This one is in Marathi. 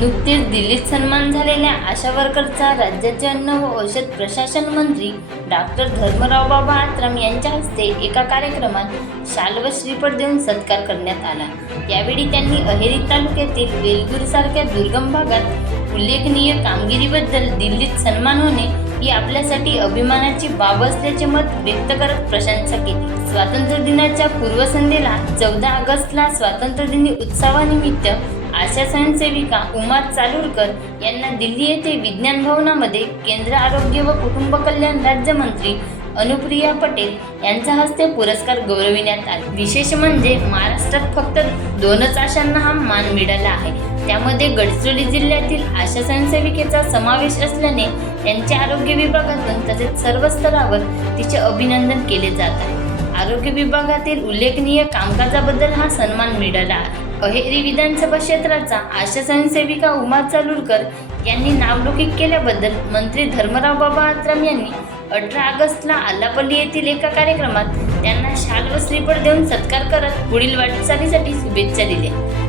नुकतेच दिल्लीत सन्मान झालेल्या आशा वर्करचा राज्याचे अन्न व औषध प्रशासन मंत्री डॉक्टर धर्मराव बाबा आत्राम यांच्या हस्ते एका कार्यक्रमात शाल व श्रीफळ देऊन सत्कार करण्यात आला. यावेळी त्यांनी अहेरी तालुक्यातील वेलगूरसारख्या दुर्गम भागात उल्लेखनीय कामगिरीबद्दल दिल्लीत सन्मान होणे ही आपल्यासाठी अभिमानाची बाब असल्याचे मत व्यक्त करत प्रशंसा केली. स्वातंत्र्य दिनाच्या पूर्वसंध्येला चौदा ऑगस्टला स्वातंत्र्यदिनी उत्सवानिमित्त आशा स्वयंसेविका उमा चालुरकर यांना दिल्ली येथे विज्ञान भवनामध्ये केंद्र आरोग्य व कुटुंब कल्याण राज्यमंत्री अनुप्रिया पटेल यांच्या हस्ते पुरस्कार गौरविण्यात आले. विशेष म्हणजे महाराष्ट्रात फक्त दोनच आशांना हा मान मिळाला आहे. त्यामध्ये गडचिरोली जिल्ह्यातील आशा स्वयंसेविकेचा समावेश असल्याने त्यांच्या आरोग्य विभागातून तसेच सर्व स्तरावर तिचे अभिनंदन केले जात आहे. आरोग्य विभागातील उल्लेखनीय कामकाजाबद्दल हा सन्मान मिळाला आहे. अहेरी विधानसभा क्षेत्राचा आशा स्वयंसेविका उमा चालुरकर यांनी नावलौकिक केल्याबद्दल मंत्री धर्मराव बाबा आत्राम यांनी अठरा ऑगस्टला आल्लापल्ली येथील एका कार्यक्रमात त्यांना शाल व श्रीफळ देऊन सत्कार करत पुढील वाटचालीसाठी शुभेच्छा दिल्या.